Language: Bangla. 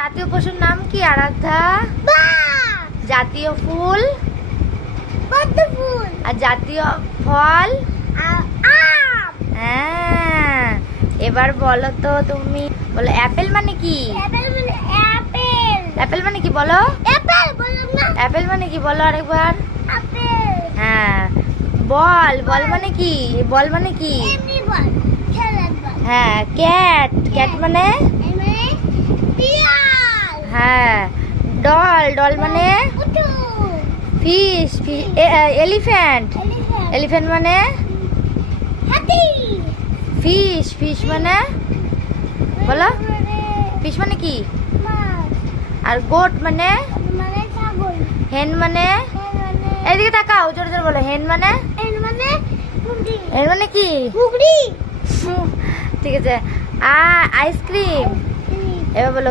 জাতীয় পশুর নাম কি আরাধ্যা? জাতীয় ফুল? পদ্মফুল। আর জাতীয় ফল? আম। হ্যাঁ, এবার বলো তো তুমি, বলো অ্যাপেল মানে কি? অ্যাপেল মানে অ্যাপেল। অ্যাপেল মানে কি বলো? অ্যাপেল বললাম না? অ্যাপেল মানে কি বলো আরেকবার? আপেল। হ্যাঁ। বল, বল মানে কি? বল মানে কি? এমনি বল, খেলার বল। হ্যাঁ। ক্যাট, ক্যাট মানে? মানে বিড়াল। হ্যাঁ। ডল, ডল মানে? উঠো। Fish, elephant, elephant. এলিফ্যান্ট মানে? হাতি। ফিশ, ফিশ মানে? বলো। ফিশ মানে কি? মাছ। আর গোট মানে? মানে ছাগল। হেন মানে? মানে এদিকে তাকাও, জোরে জোরে বলো। হেন মানে? মানে মুরগি। হেন মানে কি? মুরগি। ঠিক আছে। আইসক্রিম। এবার বলো